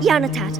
Yanatat.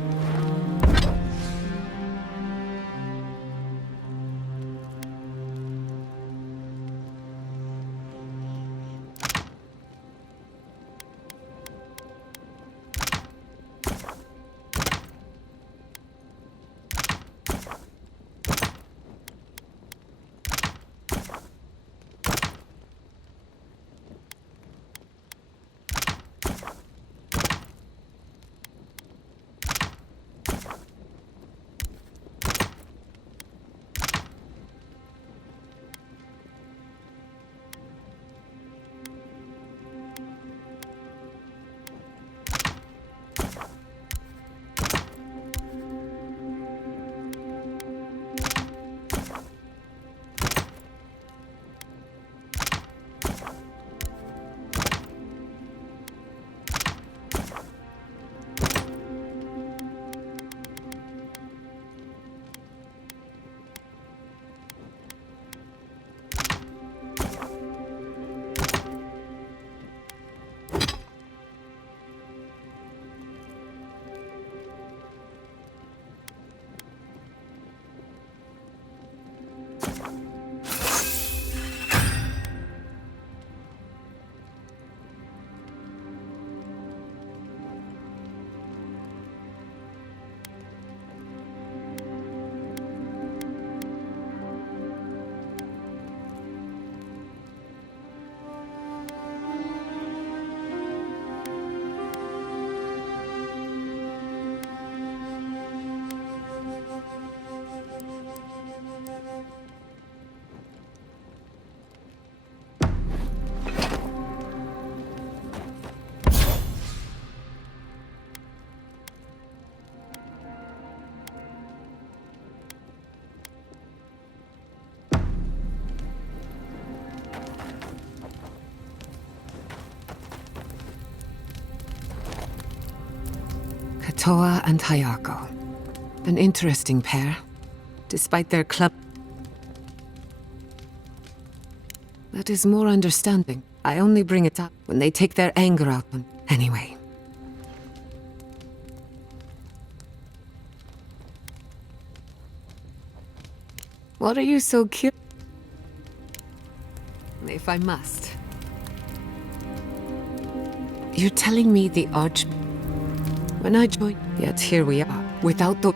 Toa and Hayako. An interesting pair, despite their club. That is more understanding. I only bring it up when they take their anger out on. Anyway. What are you so cute? If I must. You're telling me the Arch... When I joined, yet here we are, without the...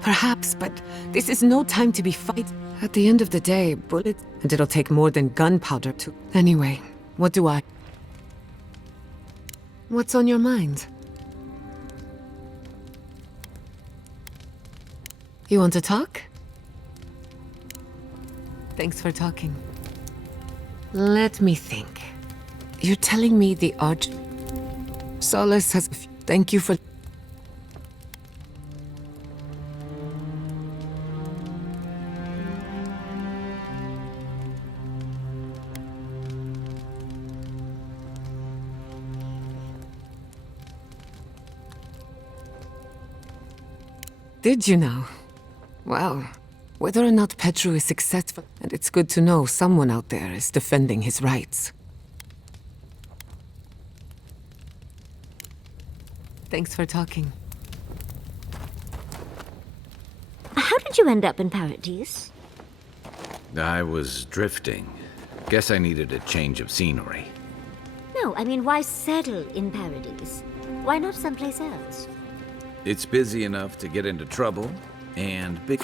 Perhaps, but this is no time to be fighting. At the end of the day, bullets... And it'll take more than gunpowder to... Anyway, what do I... What's on your mind? You want to talk? Thanks for talking. Let me think. You're telling me the Arch... Solace has... Thank you for... Did you know? Well, whether or not Petru is successful, and it's good to know someone out there is defending his rights. Thanks for talking. How did you end up in Paradise? I was drifting. Guess I needed a change of scenery. No, I mean, why settle in Paradise? Why not someplace else? It's busy enough to get into trouble, and big...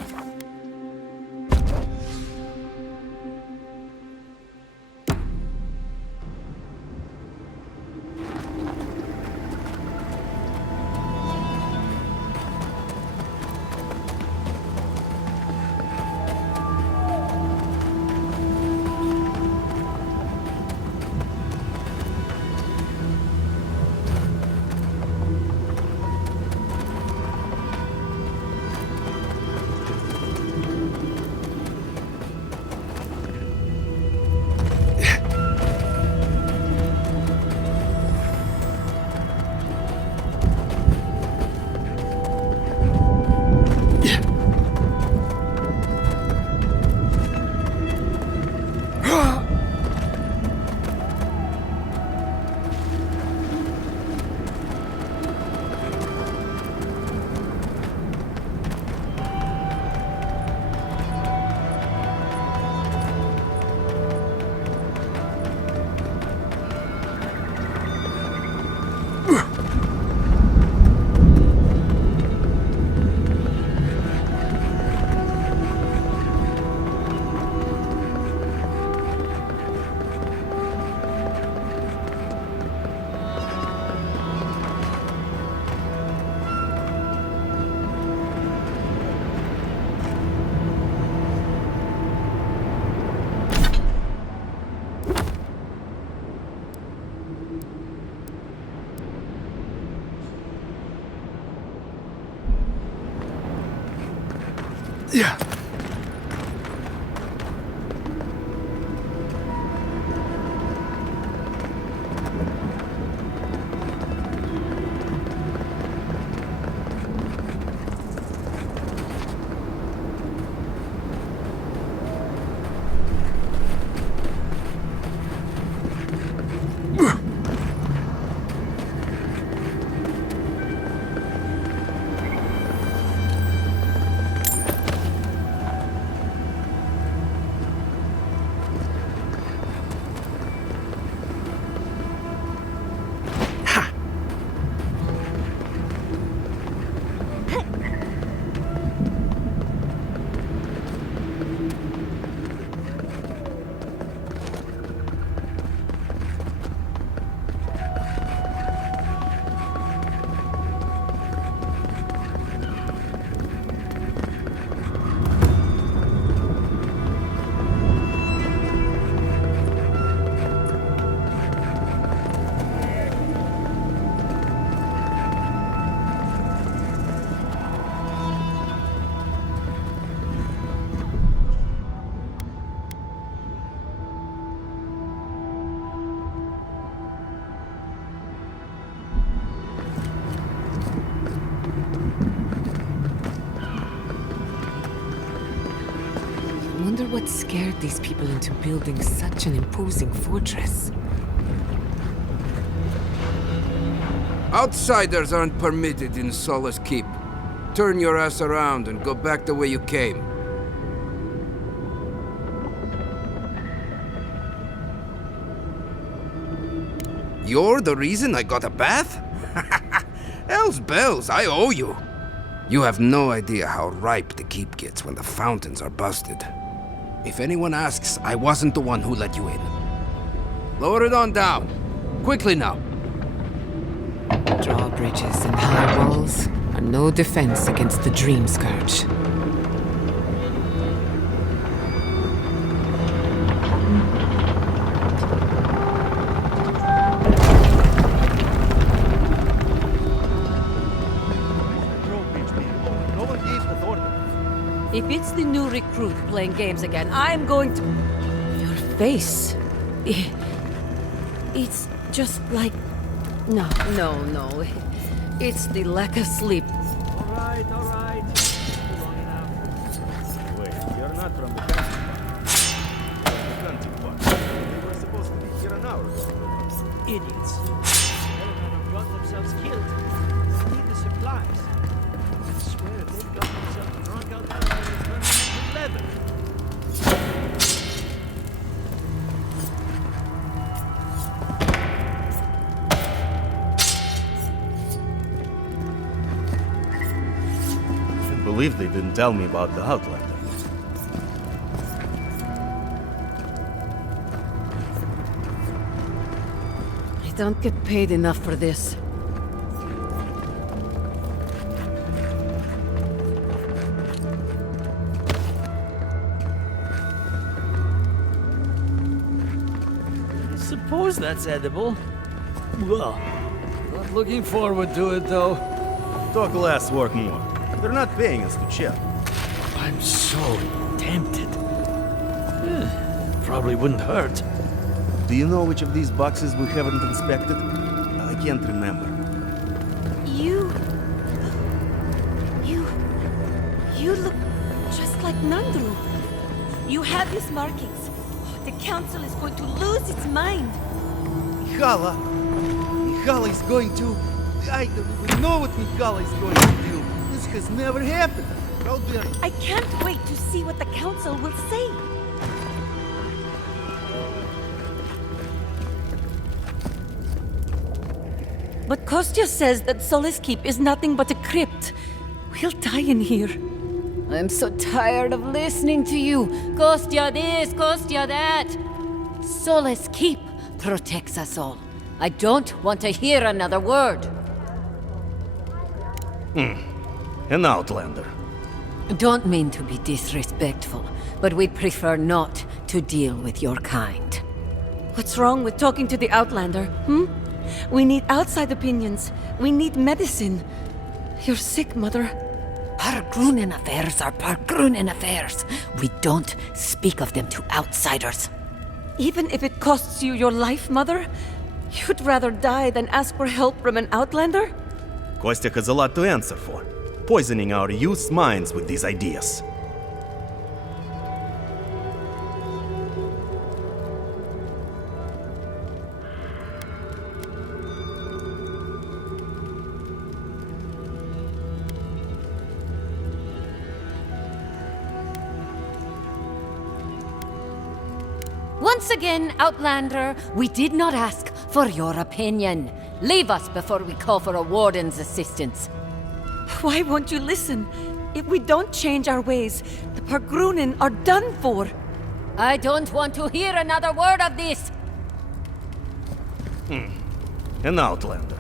Yeah. I wonder what scared these people into building such an imposing fortress. Outsiders aren't permitted in Solace Keep. Turn your ass around and go back the way you came. You're the reason I got a bath? Hell's bells, I owe you. You have no idea how ripe the keep gets when the fountains are busted. If anyone asks, I wasn't the one who let you in. Lower it on down. Quickly now. Drawbridges and high walls are no defense against the Dream Scourge. If it's the new recruit playing games again, I'm going to... Your face... It's just like... No. It's the lack of sleep. All right. Long enough. Wait, you're not from the country part. We were supposed to be here an hour ago. Idiots. All of them have got themselves killed. Need the supplies. I swear they've got themselves drunk out there and they're turning into leather. Can't believe they didn't tell me about the Outlander. I don't get paid enough for this. I suppose that's edible. Well, not looking forward to it, though. Talk less, work more. They're not paying us to chill. I'm so tempted. Probably wouldn't hurt. Do you know which of these boxes we haven't inspected? I can't remember. You look just like Nandru. You have his markings. The council is going to lose its mind. Mihala is going to... I don't even know what Mihala is going to do. This has never happened. How dare you? I can't wait to see what the council will say. But Kostya says that Solace Keep is nothing but a crypt. We'll die in here. I'm so tired of listening to you. Kostya this, Kostya that. Solace Keep protects us all. I don't want to hear another word. An Outlander. Don't mean to be disrespectful, but we'd prefer not to deal with your kind. What's wrong with talking to the Outlander, We need outside opinions. We need medicine. You're sick, Mother. Pargrunen affairs are Pargrunen affairs. We don't speak of them to outsiders. Even if it costs you your life, Mother? You'd rather die than ask for help from an outlander? Kostya has a lot to answer for, poisoning our youth's minds with these ideas. Once again, Outlander, we did not ask for your opinion. Leave us before we call for a warden's assistance. Why won't you listen? If we don't change our ways, the Pargrunen are done for. I don't want to hear another word of this. An outlander.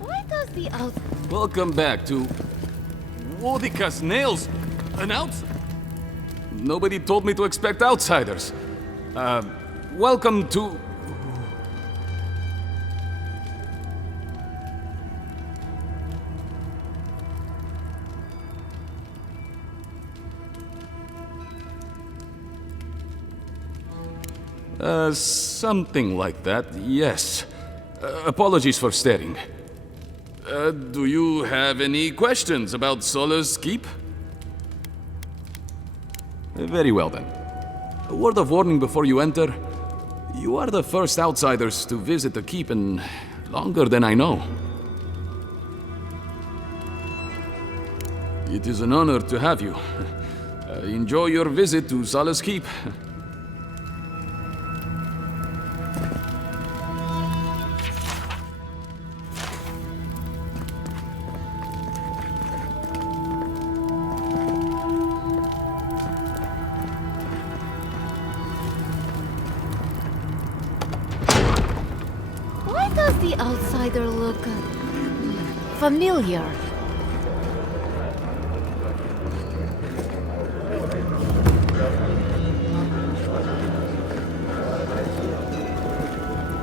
Why does the out... Welcome back to Wodika's Nails. Announce? Nobody told me to expect outsiders. Welcome to... something like that, yes. Apologies for staring. Do you have any questions about Sola's keep? Very well then. A word of warning before you enter. You are the first outsiders to visit the keep in longer than I know. It is an honor to have you. Enjoy your visit to Sola's keep. Why does the outsider look... familiar?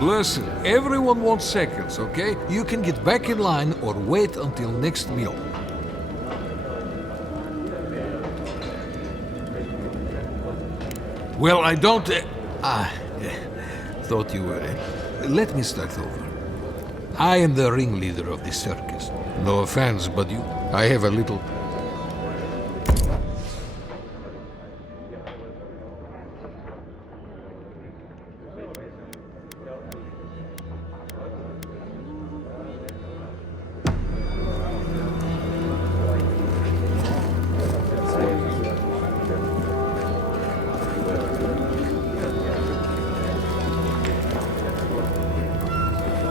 Listen, everyone wants seconds, okay? You can get back in line or wait until next meal. Well, I don't... thought you were... Let me start over. I am the ringleader of this circus. No offense, but I have a little...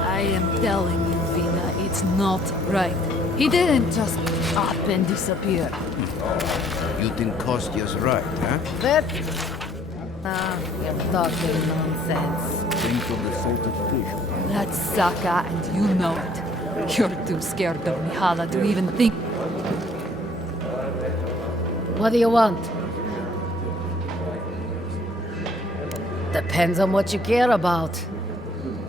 I am telling you, Vina, it's not right. He didn't just up and disappear. You think Kostya's right, huh? That... you're talking nonsense. Think of the salted fish. That's Saka, and you know it. You're too scared of Mihala to even think. What do you want? Depends on what you care about.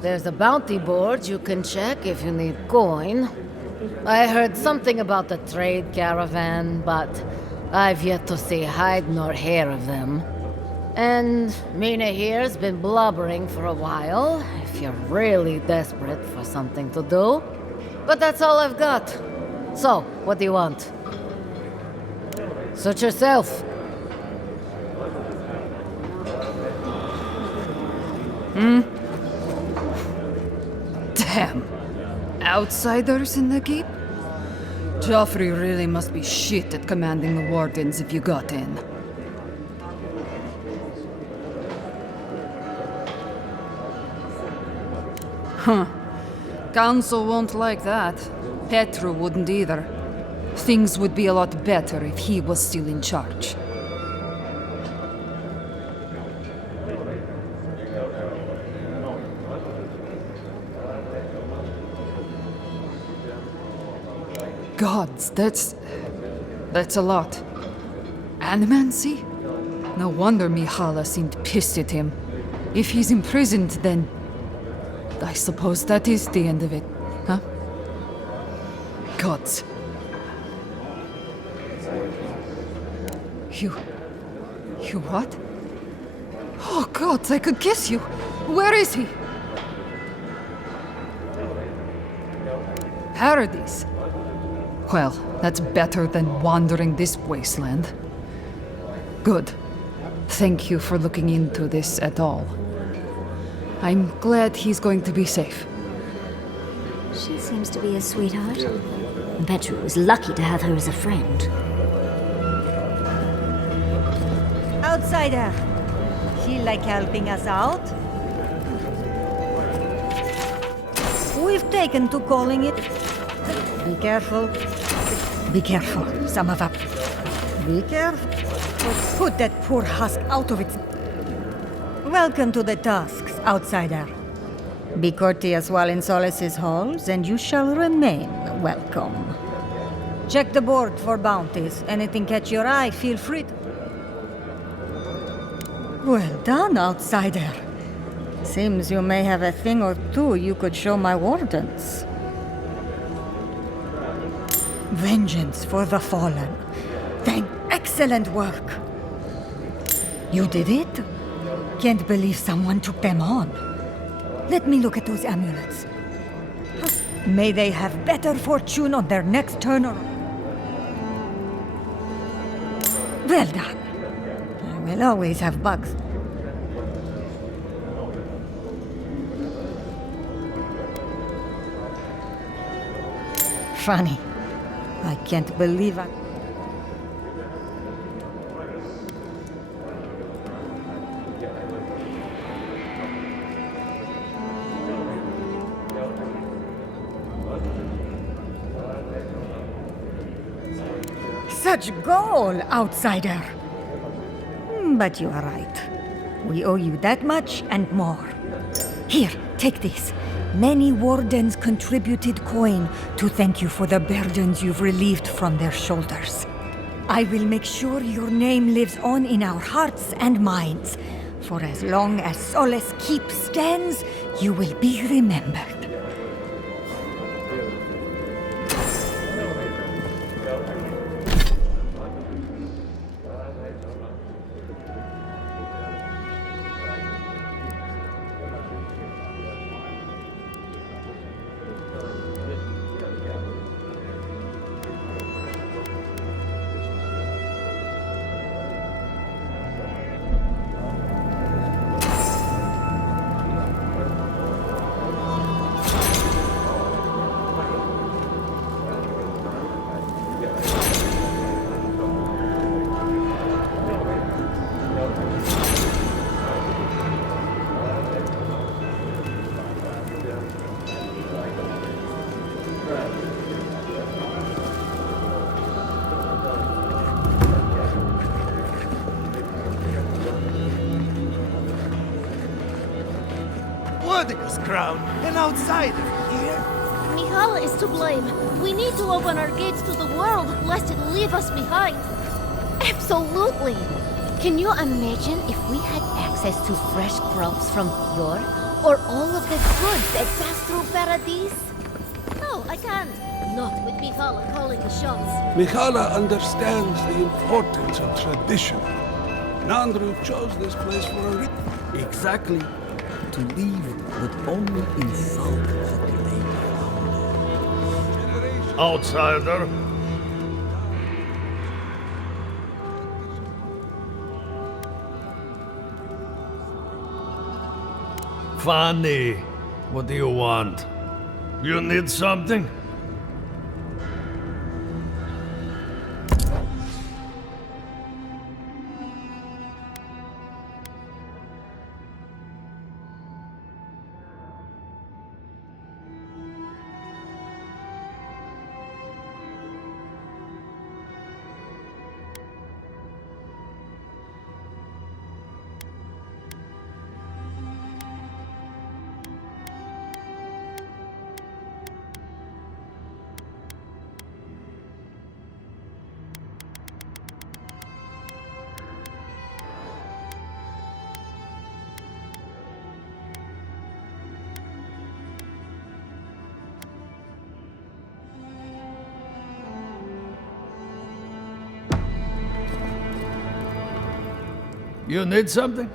There's a bounty board you can check if you need coin. I heard something about the trade caravan, but I've yet to see hide nor hair of them. And Mina here's been blubbering for a while, if you're really desperate for something to do. But that's all I've got. So, what do you want? Suit yourself. Damn. Outsiders in the keep? Joffrey really must be shit at commanding the wardens if you got in. Huh. Council won't like that. Petru wouldn't either. Things would be a lot better if he was still in charge. Gods, that's a lot. Animancy? No wonder Mihala seemed pissed at him. If he's imprisoned, then I suppose that is the end of it, huh? Gods. You what? Oh gods, I could kiss you! Where is he? Paradise. Well, that's better than wandering this wasteland. Good. Thank you for looking into this at all. I'm glad he's going to be safe. She seems to be a sweetheart. Petru was lucky to have her as a friend. Outsider. She like helping us out? We've taken to calling it. Be careful. Be careful, some of us. Be careful. Put that poor husk out of its... Welcome to the Tusks, outsider. Be courteous while in Solace's halls, and you shall remain welcome. Check the board for bounties. Anything catch your eye, feel free to... Well done, outsider. Seems you may have a thing or two you could show my wardens. Vengeance for the fallen. Thank excellent work. You did it? Can't believe someone took them on. Let me look at those amulets. May they have better fortune on their next turn around. Well done. I will always have bugs. Funny. I can't believe I... Such goal, outsider! But you are right. We owe you that much and more. Here, take this. Many wardens contributed coin to thank you for the burdens you've relieved from their shoulders. I will make sure your name lives on in our hearts and minds. For as long as Solace Keep stands, you will be remembered. Mordecai's crown, an outsider here. Mihala is to blame. We need to open our gates to the world, lest it leave us behind. Absolutely. Can you imagine if we had access to fresh crops from Fjord, or all of the goods that pass through Paradise? No, I can't. Not with Mihala calling the shots. Mihala understands the importance of tradition. Nandru chose this place for a reason. Exactly. To leave, but only in thought of the great founder. Outsider. Fanny, what do you want? You need something? You need something?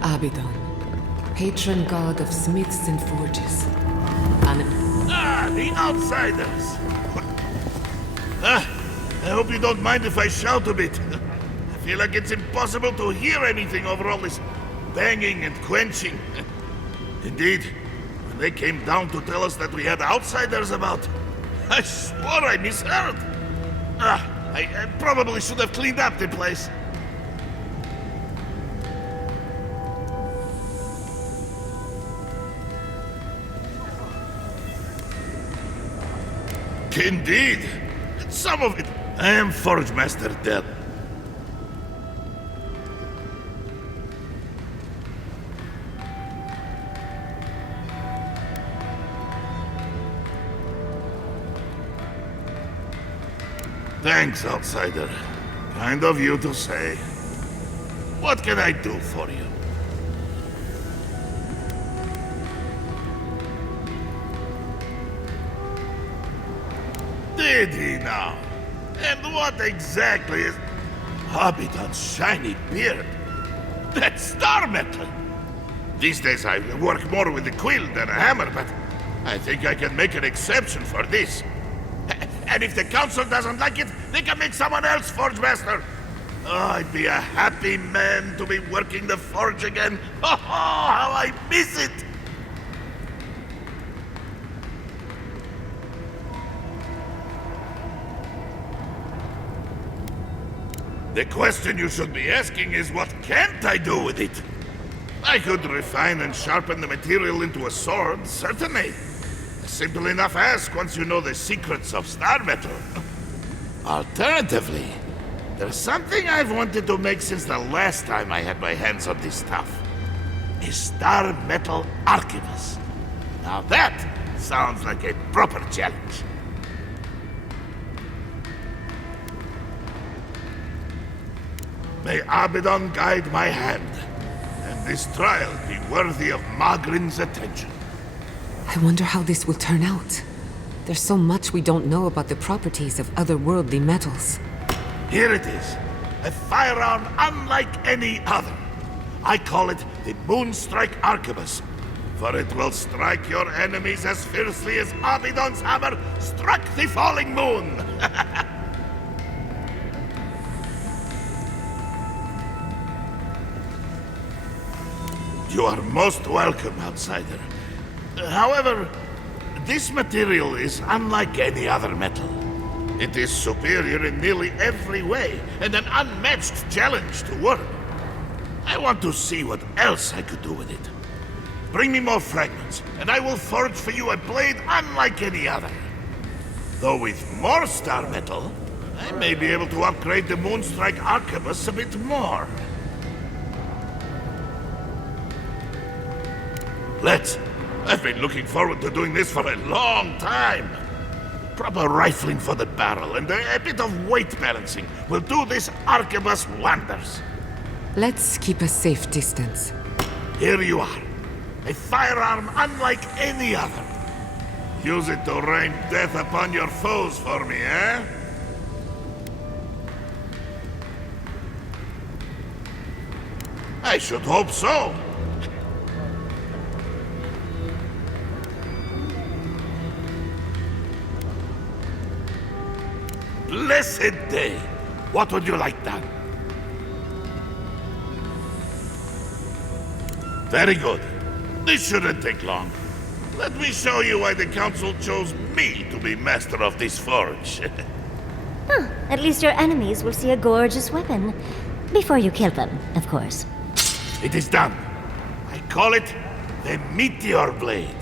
Abaddon, patron god of smiths and forges. The outsiders! I hope you don't mind if I shout a bit. I feel like it's impossible to hear anything over all this banging and quenching. Indeed, when they came down to tell us that we had outsiders about, I swore I misheard. I probably should have cleaned up the place. Indeed. Some of it. I am Forge Master Del. Thanks, outsider. Kind of you to say. What can I do for you? Did he now? And what exactly is Abaddon's shiny beard? That's star metal! These days I work more with a quill than a hammer, but I think I can make an exception for this. And if the council doesn't like it, they can make someone else Forge Master. Oh, I'd be a happy man to be working the forge again. Oh, how I miss it! The question you should be asking is, what can't I do with it? I could refine and sharpen the material into a sword, certainly. A simple enough ask once you know the secrets of star metal. Alternatively, there's something I've wanted to make since the last time I had my hands on this stuff. A star metal arquebus. Now that sounds like a proper challenge. May Abaddon guide my hand, and this trial be worthy of Magrin's attention. I wonder how this will turn out. There's so much we don't know about the properties of otherworldly metals. Here it is, a firearm unlike any other. I call it the Moonstrike Arquebus, for it will strike your enemies as fiercely as Abaddon's hammer struck the falling moon. You are most welcome, outsider. However, this material is unlike any other metal. It is superior in nearly every way, and an unmatched challenge to work. I want to see what else I could do with it. Bring me more fragments, and I will forge for you a blade unlike any other. Though with more star metal, I may be able to upgrade the Moonstrike Arquebus a bit more. Let's. I've been looking forward to doing this for a long time. Proper rifling for the barrel and a bit of weight balancing will do this arquebus wonders. Let's keep a safe distance. Here you are. A firearm unlike any other. Use it to rain death upon your foes for me, eh? I should hope so. Blessed day! What would you like done? Very good. This shouldn't take long. Let me show you why the Council chose me to be master of this forge. Huh, at least your enemies will see a gorgeous weapon. Before you kill them, of course. It is done. I call it the Meteor Blade.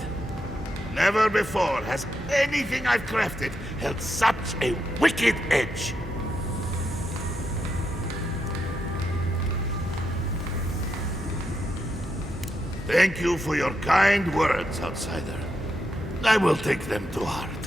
Never before has anything I've crafted held such a wicked edge. Thank you for your kind words, outsider. I will take them to heart.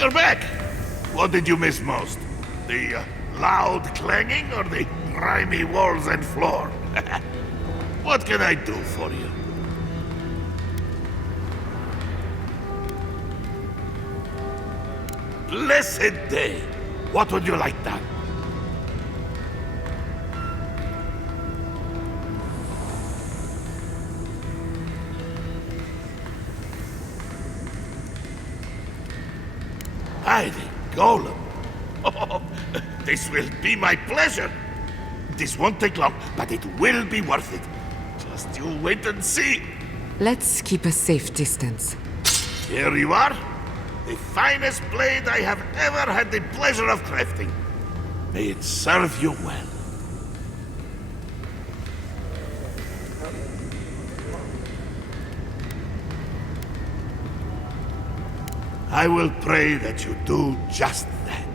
You're back! What did you miss most? The loud clanging or the grimy walls and floor? What can I do for you? Blessed day! What would you like done? Hiding, Golem. Oh, this will be my pleasure. This won't take long, but it will be worth it. Just you wait and see. Let's keep a safe distance. Here you are. The finest blade I have ever had the pleasure of crafting. May it serve you well. I will pray that you do just that.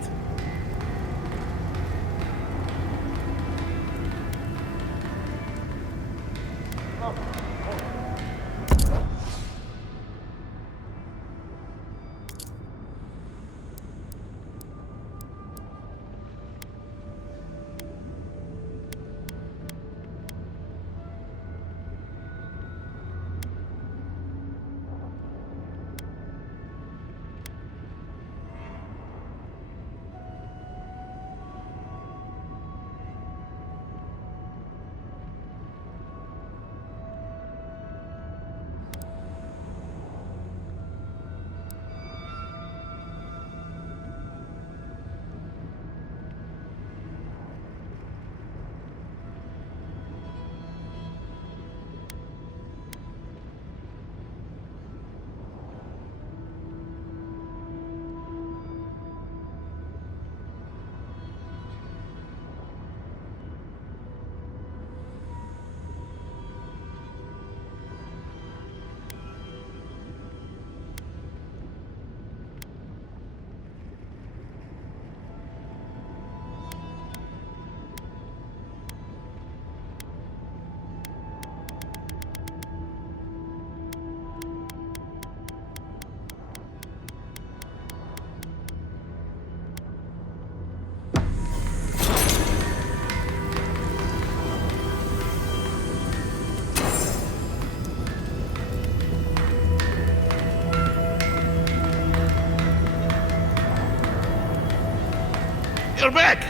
You're back!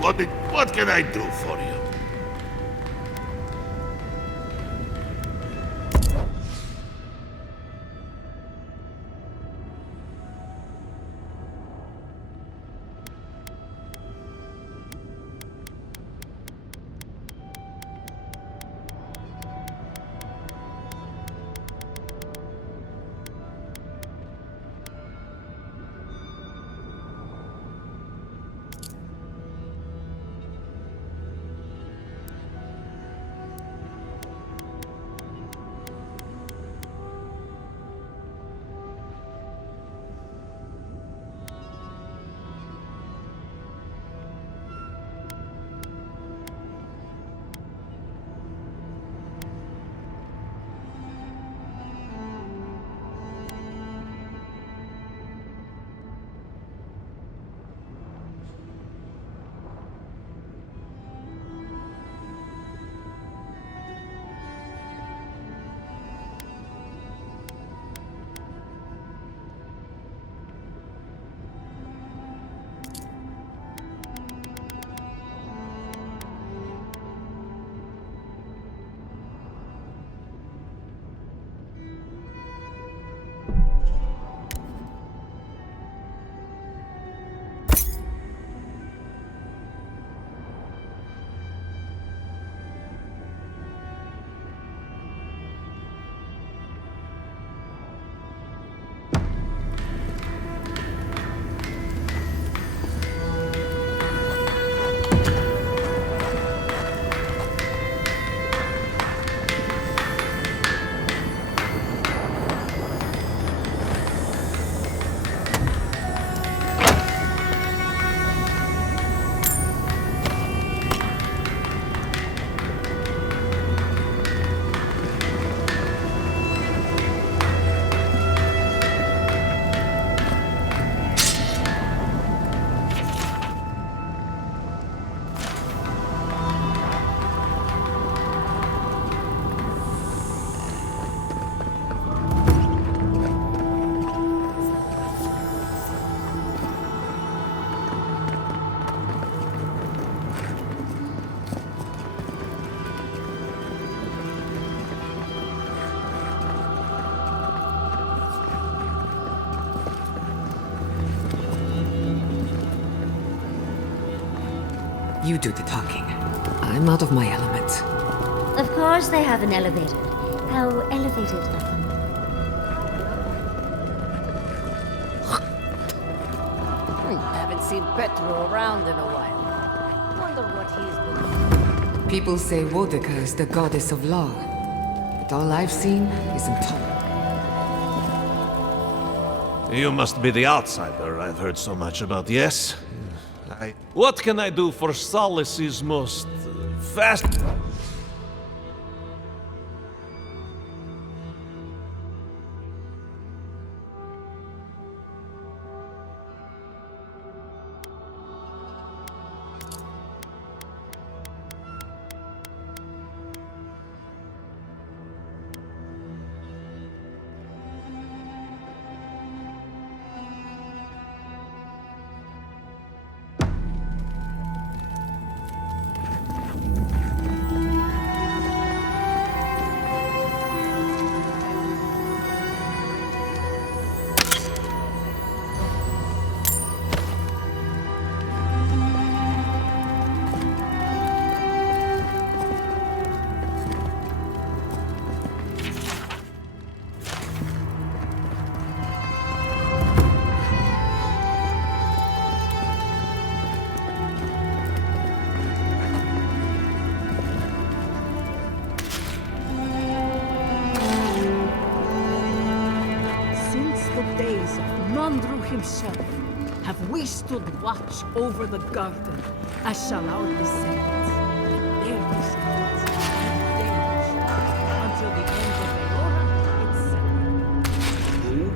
What can I do for you? You do the talking. I'm out of my element. Of course they have an elevator. How elevated of them. Haven't seen Petro around in a while. Wonder what he's been... People say Wodeka is the goddess of law. But all I've seen is intolerance. You must be the outsider I've heard so much about, yes? What can I do for Solace's most fast... himself have we stood watch over the garden, as shall our descendants, and their descendants, and theirs, until the end of Aurora itself.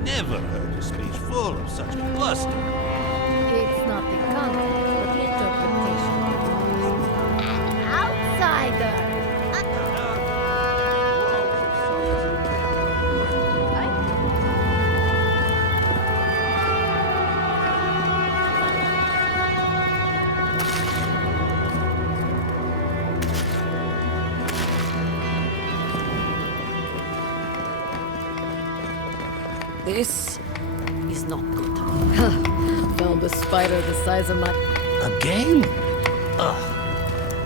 Never heard a speech full of such bluster. It's not the content, but the interpretation. Outsider! This is not good. Found a spider the size of my... Again? Ugh.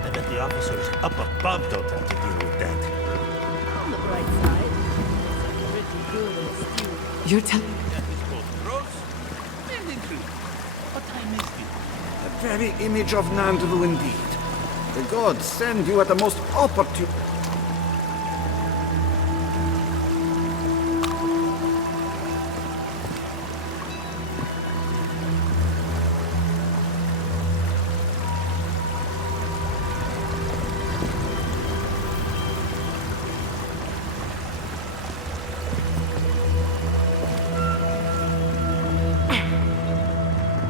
I bet the officers up above don't have to deal with that. On the bright side, it's pretty good and stew. You're telling... That is both gross and intriguing. What I missed it. The very image of Nandru indeed. The gods send you at the most opportune...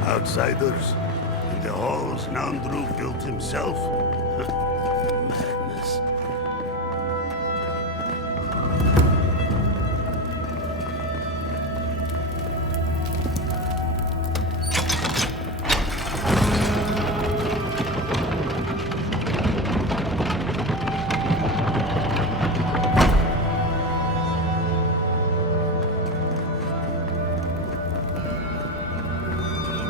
Outsiders? In the halls Nandru built himself? Madness.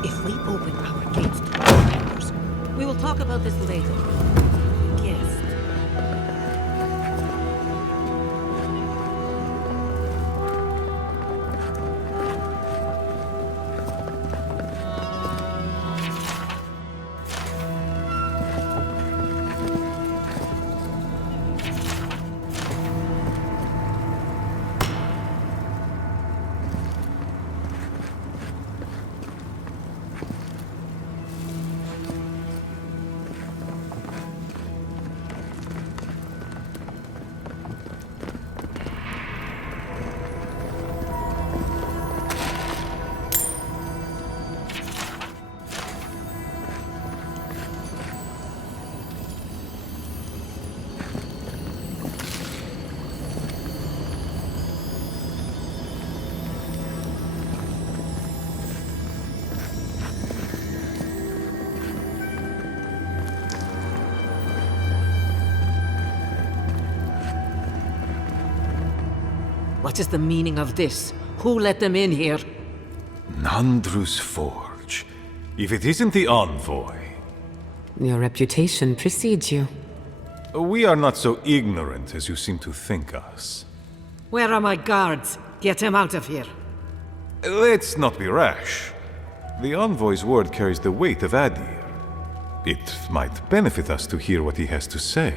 If we open our gates to outsiders, we will talk about this later. Yes. What is the meaning of this? Who let them in here? Nandru's forge. If it isn't the envoy. Your reputation precedes you. We are not so ignorant as you seem to think us. Where are my guards? Get him out of here. Let's not be rash. The envoy's word carries the weight of Adir. It might benefit us to hear what he has to say.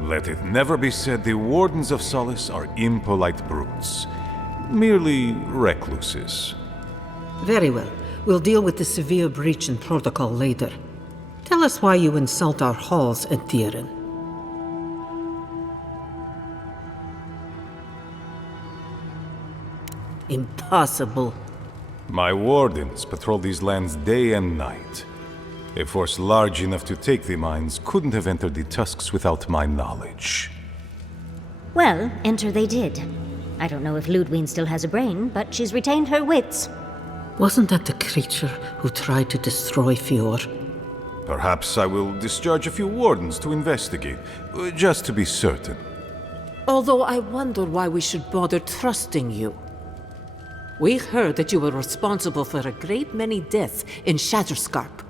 Let it never be said the Wardens of Solace are impolite brutes. Merely recluses. Very well. We'll deal with the severe breach in protocol later. Tell us why you insult our halls at Dieren. Impossible. My wardens patrol these lands day and night. A force large enough to take the mines couldn't have entered the Tusks without my knowledge. Well, enter they did. I don't know if Ludwine still has a brain, but she's retained her wits. Wasn't that the creature who tried to destroy Fior? Perhaps I will discharge a few wardens to investigate, just to be certain. Although I wonder why we should bother trusting you. We heard that you were responsible for a great many deaths in Shatterscarp.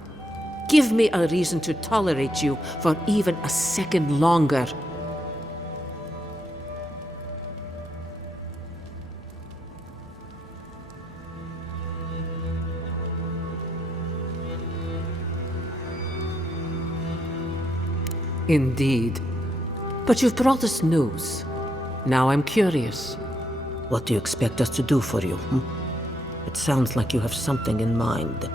Give me a reason to tolerate you for even a second longer. Indeed. But you've brought us news. Now I'm curious. What do you expect us to do for you? It sounds like you have something in mind.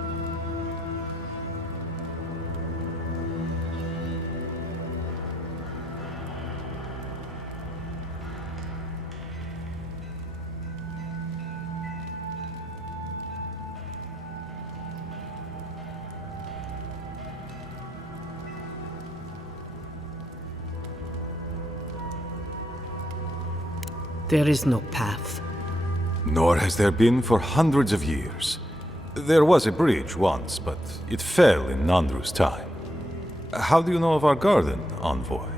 There is no path. Nor has there been for hundreds of years. There was a bridge once, but it fell in Nandru's time. How do you know of our garden, envoy?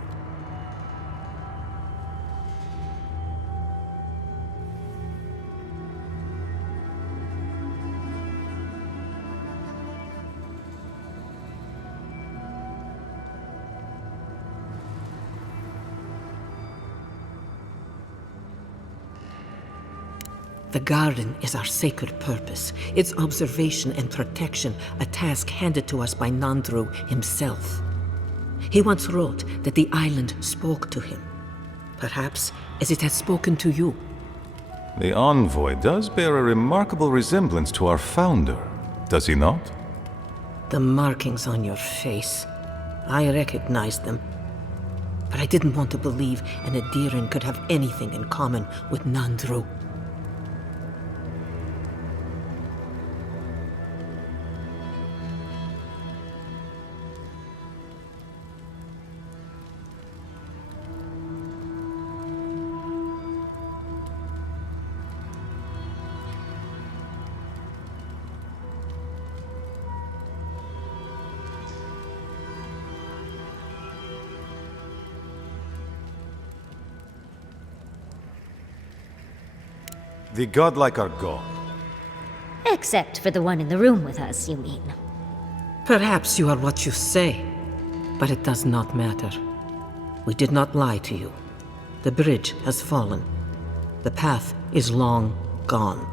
The garden is our sacred purpose, its observation and protection, a task handed to us by Nandru himself. He once wrote that the island spoke to him, perhaps as it has spoken to you. The envoy does bear a remarkable resemblance to our founder, does he not? The markings on your face, I recognized them. But I didn't want to believe an Adiran could have anything in common with Nandru. The godlike are gone. Except for the one in the room with us, you mean? Perhaps you are what you say, but it does not matter. We did not lie to you. The bridge has fallen. The path is long gone.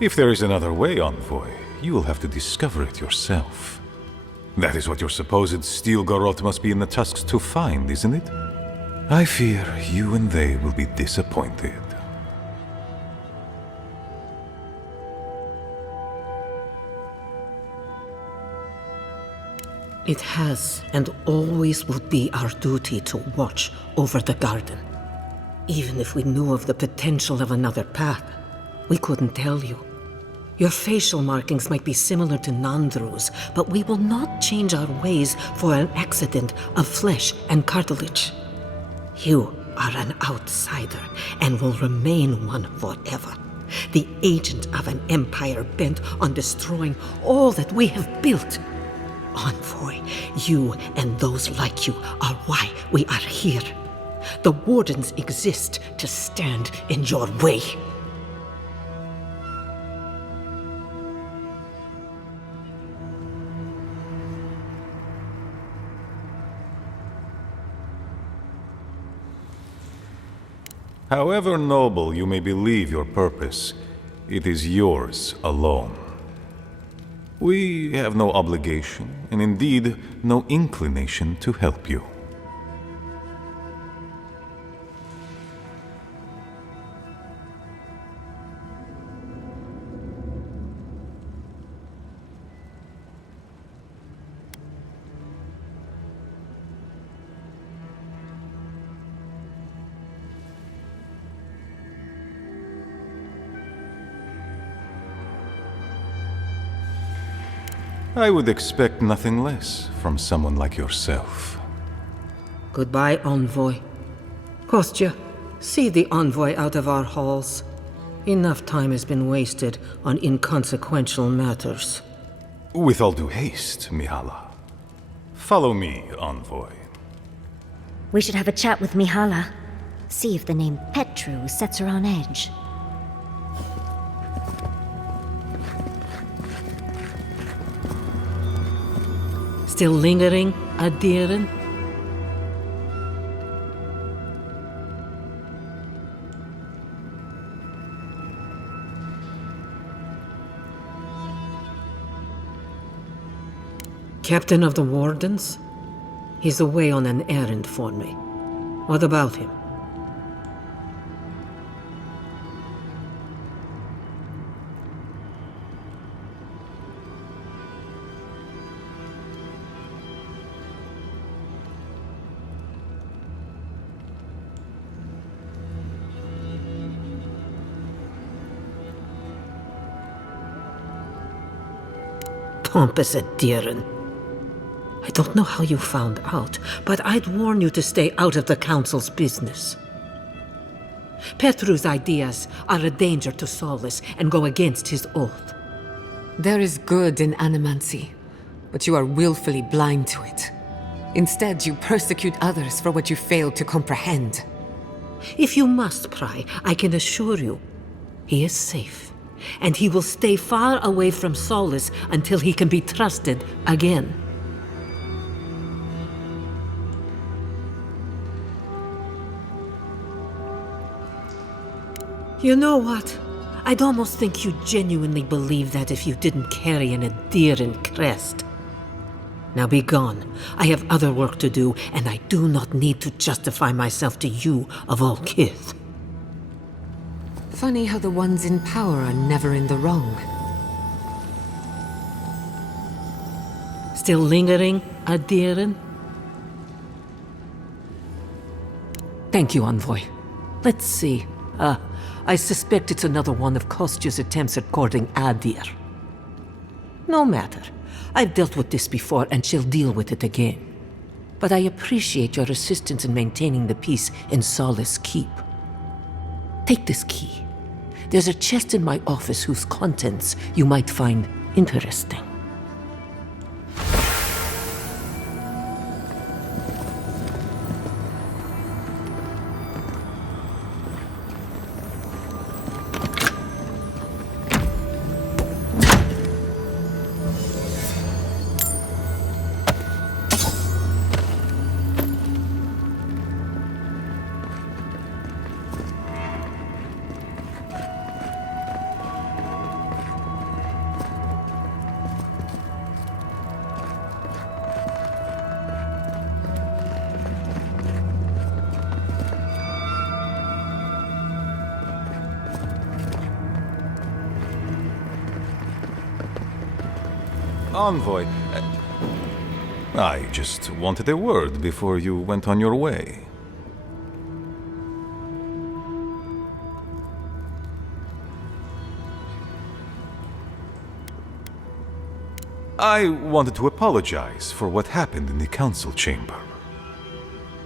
If there is another way, envoy, you will have to discover it yourself. That is what your supposed steel garrote must be in the tusks to find, isn't it? I fear you and they will be disappointed. It has and always will be our duty to watch over the garden. Even if we knew of the potential of another path, we couldn't tell you. Your facial markings might be similar to Nandru's, but we will not change our ways for an accident of flesh and cartilage. You are an outsider and will remain one forever. The agent of an empire bent on destroying all that we have built. Envoy, you and those like you are why we are here. The Wardens exist to stand in your way. However noble you may believe your purpose, it is yours alone. We have no obligation, and indeed no inclination to help you. I would expect nothing less from someone like yourself. Goodbye, Envoy. Kostya, see the Envoy out of our halls. Enough time has been wasted on inconsequential matters. With all due haste, Mihala. Follow me, Envoy. We should have a chat with Mihala. See if the name Petru sets her on edge. Still lingering, Adiren? Captain of the Wardens? He's away on an errand for me. What about him? Pompous Adiren. I don't know how you found out, but I'd warn you to stay out of the Council's business. Petru's ideas are a danger to Solus and go against his oath. There is good in animancy, but you are willfully blind to it. Instead, you persecute others for what you fail to comprehend. If you must pry, I can assure you, he is safe. And he will stay far away from Solus until he can be trusted again. You know what? I'd almost think you genuinely believe that if you didn't carry an Adiren crest. Now be gone. I have other work to do, and I do not need to justify myself to you of all kith. Funny how the ones in power are never in the wrong. Still lingering, Adiren? Thank you, Envoy. Let's see. I suspect it's another one of Kostya's attempts at courting Adir. No matter. I've dealt with this before, and she'll deal with it again. But I appreciate your assistance in maintaining the peace in Solus Keep. Take this key. There's a chest in my office whose contents you might find interesting. Envoy, I just wanted a word before you went on your way. I wanted to apologize for what happened in the council chamber.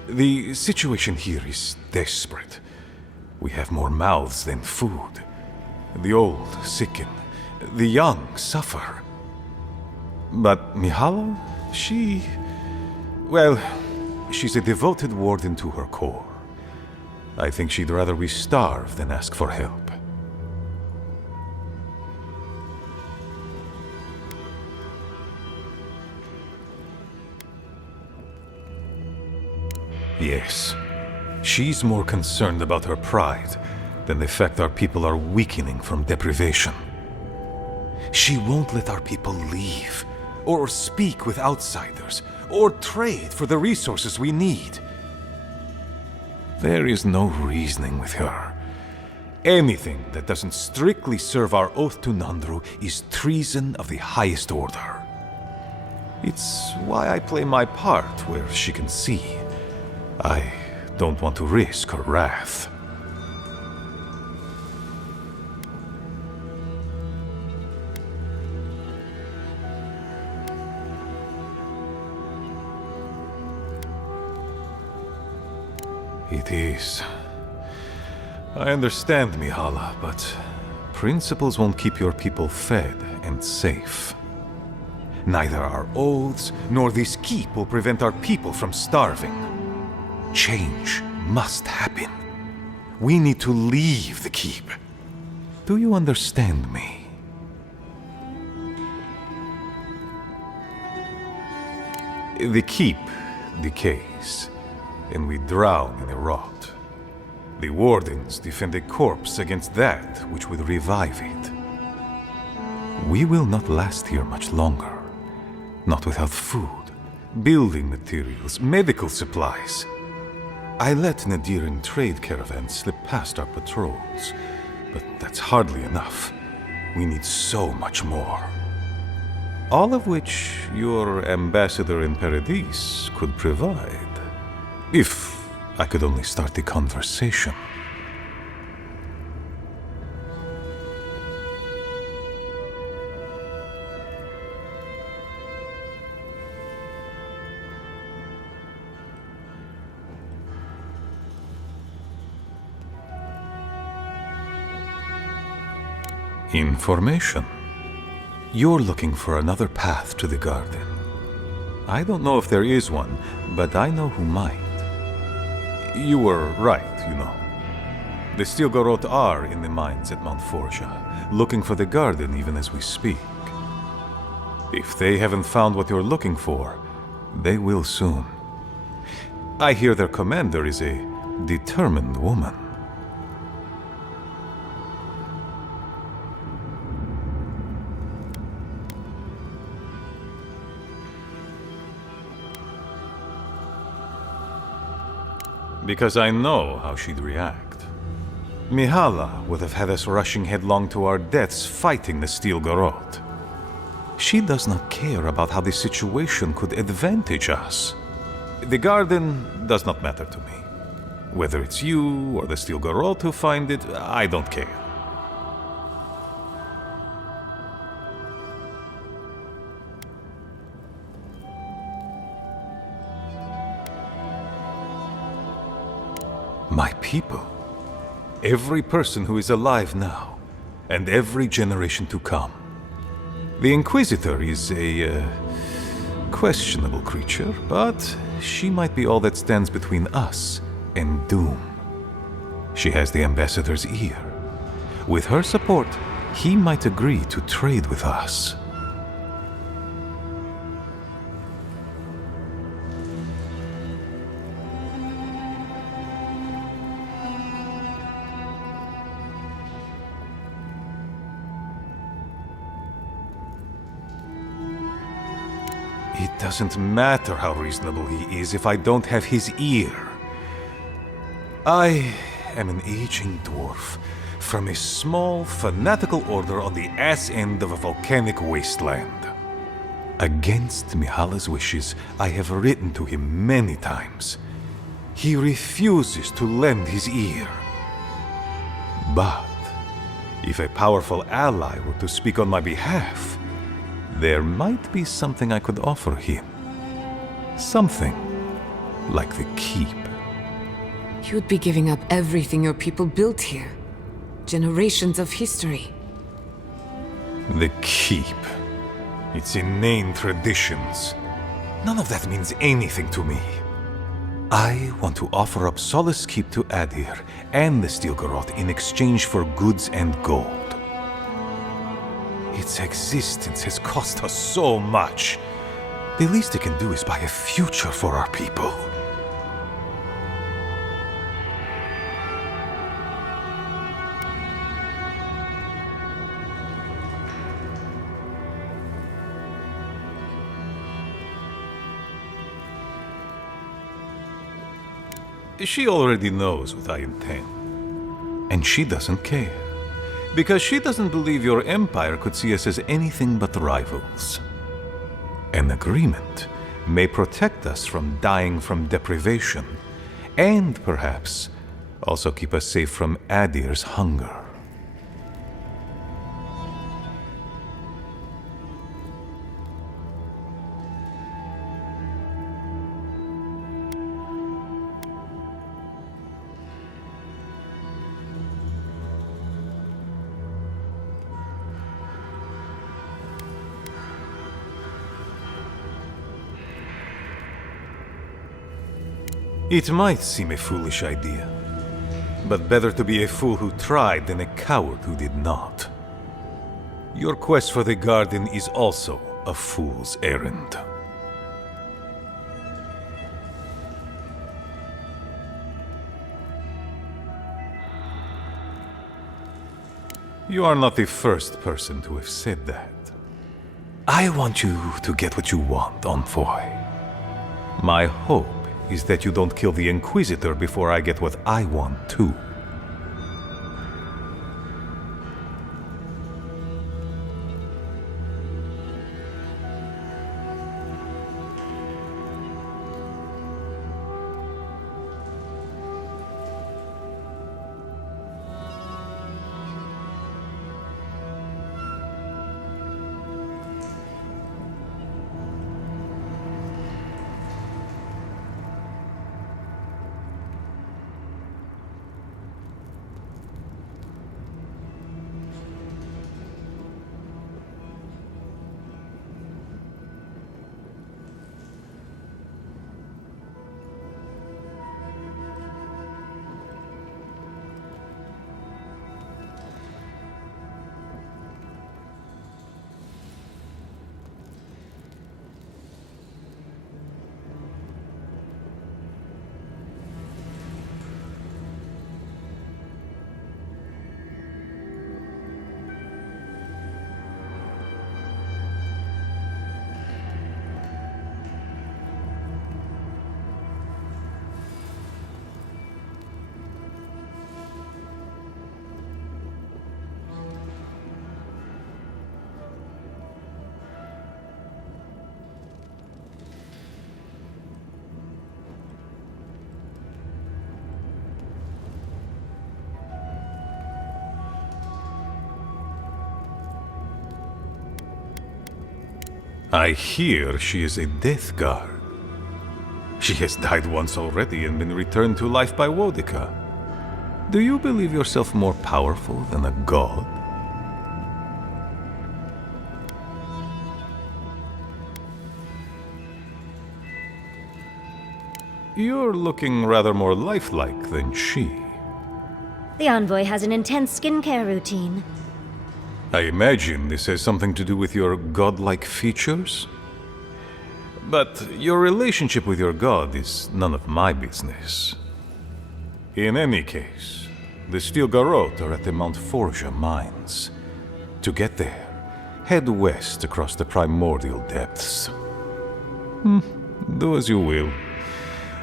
The situation here is desperate. We have more mouths than food. The old sicken, the young suffer. But Mihala, she's a devoted warden to her core. I think she'd rather we starve than ask for help. Yes, She's more concerned about her pride than the fact our people are weakening from deprivation. She won't let our people leave, or speak with outsiders, or trade for the resources we need. There is no reasoning with her. Anything that doesn't strictly serve our oath to Nandru is treason of the highest order. It's why I play my part where she can see. I don't want to risk her wrath. It is. I understand, Mihala, but principles won't keep your people fed and safe. Neither our oaths nor this keep will prevent our people from starving. Change must happen. We need to leave the keep. Do you understand me? The keep decays, and we drown in a rot. The wardens defend a corpse against that which would revive it. We will not last here much longer. Not without food, building materials, medical supplies. I let Nadiran trade caravans slip past our patrols, but that's hardly enough. We need so much more. All of which your ambassador in Paradis could provide. If I could only start the conversation. Information. You're looking for another path to the garden. I don't know if there is one, but I know who might. You were right, you know. The Stilgarot are in the mines at Mount Forja, looking for the garden even as we speak. If they haven't found what you're looking for, they will soon. I hear their commander is a determined woman. Because I know how she'd react. Mihala would have had us rushing headlong to our deaths fighting the Stilgarot. She does not care about how the situation could advantage us. The garden does not matter to me. Whether it's you or the Stilgarot who find it, I don't care. My people. Every person who is alive now, and every generation to come. The Inquisitor is a questionable creature, but she might be all that stands between us and doom. She has the Ambassador's ear. With her support, he might agree to trade with us. It doesn't matter how reasonable he is if I don't have his ear. I am an aging dwarf from a small, fanatical order on the ass end of a volcanic wasteland. Against Mihala's wishes, I have written to him many times. He refuses to lend his ear. But if a powerful ally were to speak on my behalf, there might be something I could offer him. Something like the keep. You'd be giving up everything your people built here. Generations of history. The keep. Its inane traditions. None of that means anything to me. I want to offer up Solace Keep to Adir and the Stilgarot in exchange for goods and gold. Its existence has cost us so much. The least it can do is buy a future for our people. She already knows what I intend. And she doesn't care. Because she doesn't believe your empire could see us as anything but rivals. An agreement may protect us from dying from deprivation, and perhaps also keep us safe from Adir's hunger. It might seem a foolish idea, but better to be a fool who tried than a coward who did not. Your quest for the garden is also a fool's errand. You are not the first person to have said that. I want you to get what you want, Envoy. My hope is that you don't kill the Inquisitor before I get what I want, too. I hear she is a death guard. She has died once already and been returned to life by Wodica. Do you believe yourself more powerful than a god? You're looking rather more lifelike than she. The envoy has an intense skincare routine. I imagine this has something to do with your godlike features? But your relationship with your god is none of my business. In any case, the Steel Garrote are at the Mount Forja mines. To get there, head west across the primordial depths. Do as you will.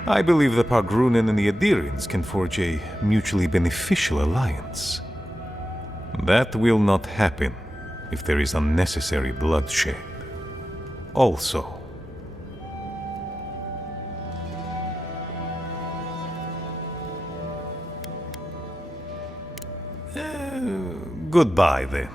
I believe the Pargrunen and the Adirians can forge a mutually beneficial alliance. That will not happen if there is unnecessary bloodshed. Also, goodbye then.